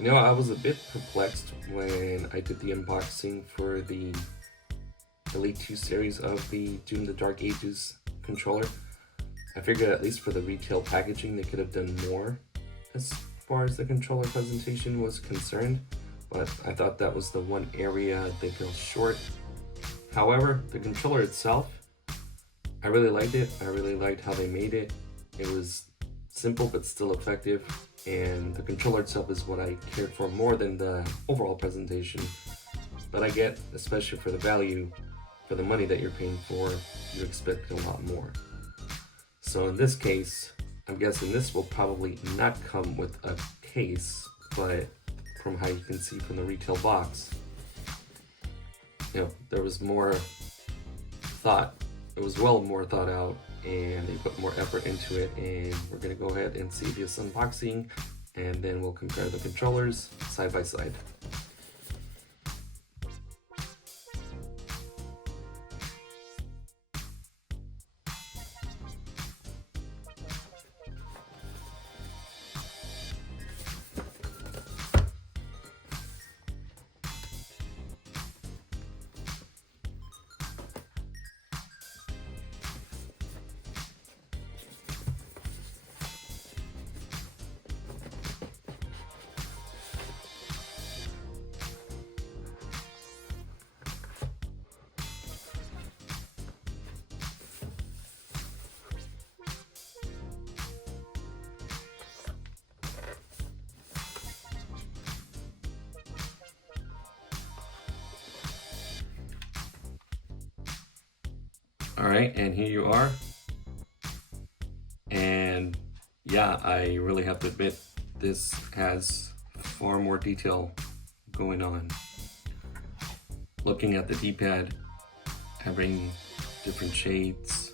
You know, I was a bit perplexed when I did the unboxing for the Elite 2 series of the Doom the Dark Ages controller. I figured at least for the retail packaging they could have done more as far as the controller presentation was concerned, but I thought that was the one area they fell short. However, the controller itself, I really liked it. I really liked how they made it. It was simple but still effective, and the controller itself is what I cared for more than the overall presentation. But I get, especially for the value, for the money that you're paying for, you expect a lot more. So in this case, I'm guessing this will probably not come with a case, but from how you can see from the retail box, you know, there was more thought. It was well more thought out, and they put more effort into it, and we're gonna go ahead and see this unboxing, and then we'll compare the controllers side by side. All right, and here you are. And yeah, I really have to admit, this has far more detail going on. Looking at the D-pad, having different shades,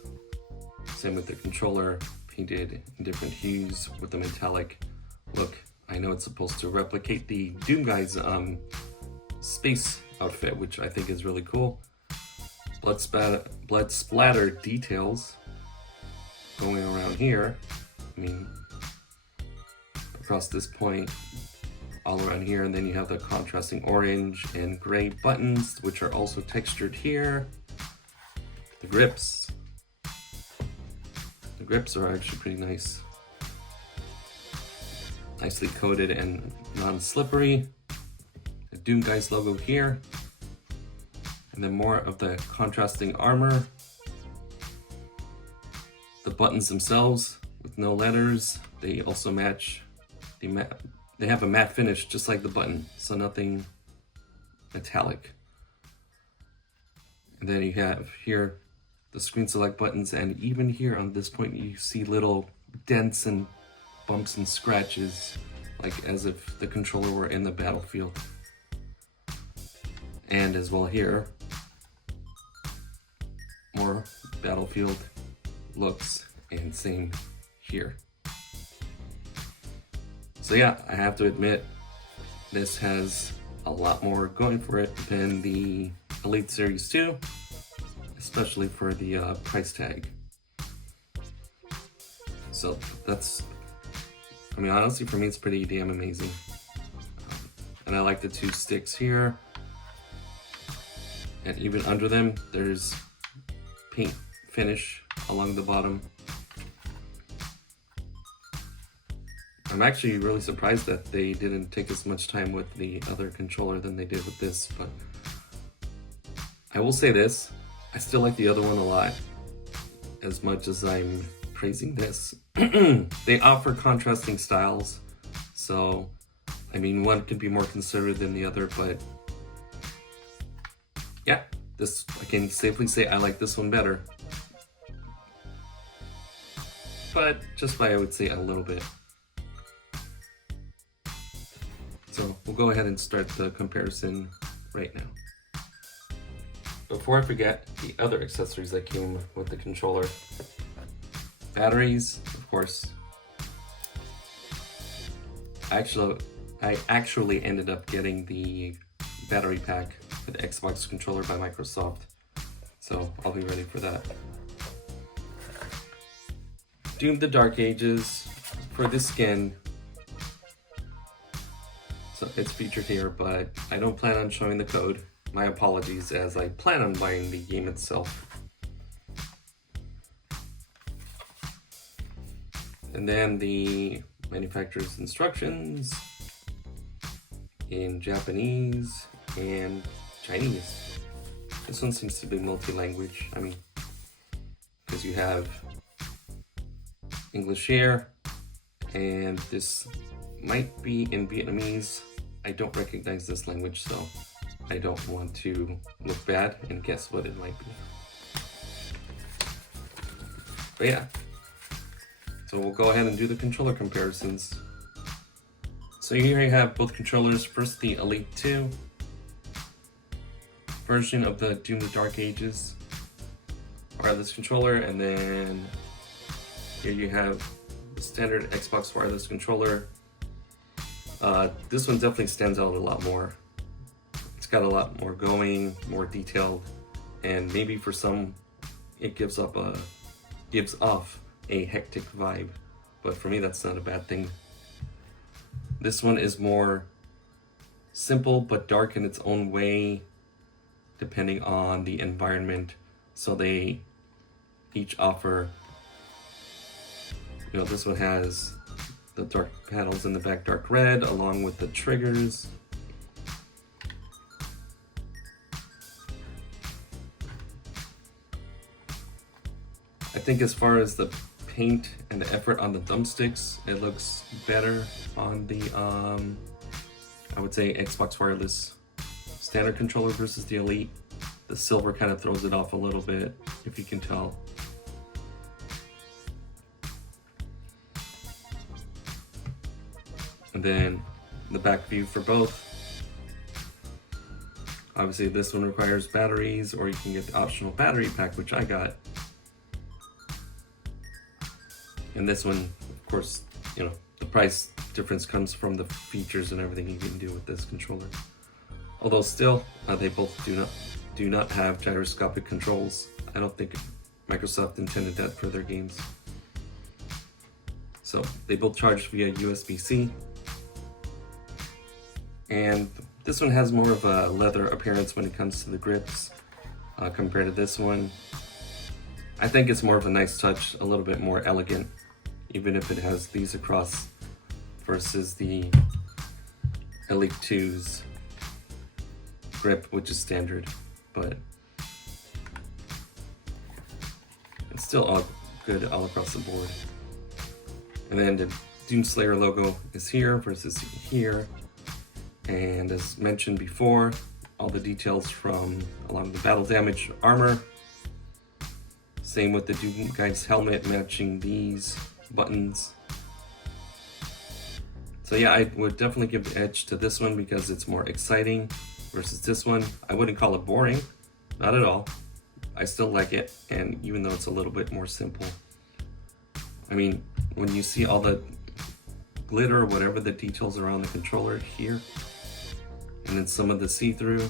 same with the controller, painted in different hues with the metallic look. I know it's supposed to replicate the Doom guy's space outfit, which I think is really cool. Blood splatter details going around here. I mean, across this point, all around here, and then you have the contrasting orange and gray buttons, which are also textured here. The grips are actually pretty nice. Nicely coated and non-slippery. The Doom Guy's logo here. And then more of the contrasting armor. The buttons themselves with no letters. They also match they have a matte finish just like the button, so nothing metallic. And then you have here the screen select buttons, and even here on this point you see little dents and bumps and scratches, like as if the controller were in the battlefield. And as well here, more battlefield looks, and same here. So yeah, I have to admit, this has a lot more going for it than the Elite Series 2, especially for the price tag. So that's, I mean, honestly for me it's pretty damn amazing. And I like the two sticks here, and even under them there's paint finish along the bottom. I'm actually really surprised that they didn't take as much time with the other controller than they did with this, but I will say this, I still like the other one a lot, as much as I'm praising this. They offer contrasting styles, so I mean, one could be more conservative than the other, but yeah, this, I can safely say I like this one better. But just by, I would say, a little bit. So we'll go ahead and start the comparison right now. Before I forget, the other accessories that came with the controller. Batteries, of course. I actually ended up getting the battery pack for the Xbox controller by Microsoft, so I'll be ready for that. Doom the Dark Ages for the skin. So it's featured here, but I don't plan on showing the code. My apologies, as I plan on buying the game itself. And then the manufacturer's instructions in Japanese and Chinese. This one seems to be multi-language. I mean, because you have English here, and this might be in Vietnamese. I don't recognize this language, so I don't want to look bad and guess what it might be. But yeah, so we'll go ahead and do the controller comparisons. So here you have both controllers. First, the Elite 2 version of the Doom the Dark Ages wireless controller, and then here you have the standard Xbox wireless controller. This one definitely stands out a lot more. It's got a lot more going, more detailed, and maybe for some it gives off a hectic vibe, but for me that's not a bad thing. This one is more simple but dark in its own way, depending on the environment. So they each offer, you know, this one has the dark panels in the back dark red along with the triggers. I think as far as the paint and the effort on the thumbsticks, it looks better on the I would say Xbox wireless standard controller versus the Elite. The silver kind of throws it off a little bit, if you can tell. And then the back view for both. Obviously this one requires batteries, or you can get the optional battery pack, which I got. And this one, of course, you know, the price difference comes from the features and everything you can do with this controller. Although still, they both do not have gyroscopic controls. I don't think Microsoft intended that for their games. So they both charge via USB-C. And this one has more of a leather appearance when it comes to the grips compared to this one. I think it's more of a nice touch, a little bit more elegant, even if it has these across versus the Elite 2's grip, which is standard, but it's still all good all across the board. And then the Doomslayer logo is here versus here. And as mentioned before, all the details from along the battle damage armor. Same with the Doom Guy's helmet, matching these buttons. So yeah, I would definitely give the edge to this one because it's more exciting versus this one. I wouldn't call it boring, not at all. I still like it, and even though it's a little bit more simple. I mean, when you see all the glitter or whatever the details around the controller here, and then some of the see-through,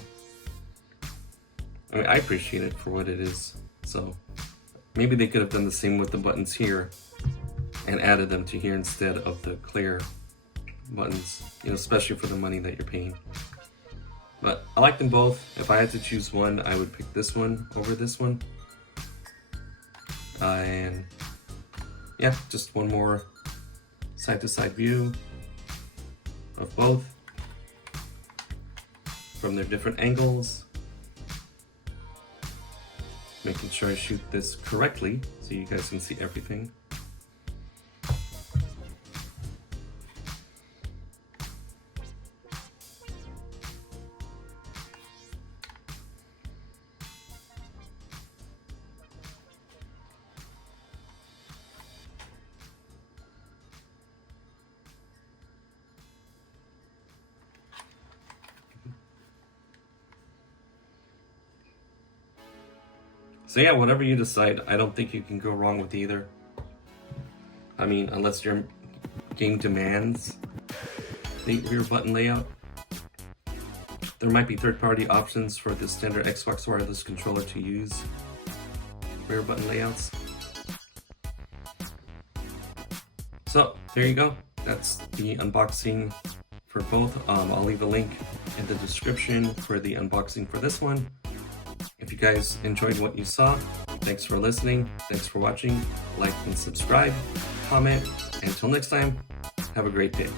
I mean, I appreciate it for what it is. So maybe they could have done the same with the buttons here and added them to here instead of the clear buttons, you know, especially for the money that you're paying. But I like them both. If I had to choose one, I would pick this one over this one. And yeah, just one more side-to-side view of both from their different angles. Making sure I shoot this correctly so you guys can see everything. So yeah, whatever you decide, I don't think you can go wrong with either. I mean, unless your game demands the rear button layout. There might be third-party options for the standard Xbox wireless controller to use rear button layouts. So there you go. That's the unboxing for both. I'll leave a link in the description for the unboxing for this one. If you guys enjoyed what you saw, thanks for listening, thanks for watching, like and subscribe, comment. Until next time, have a great day.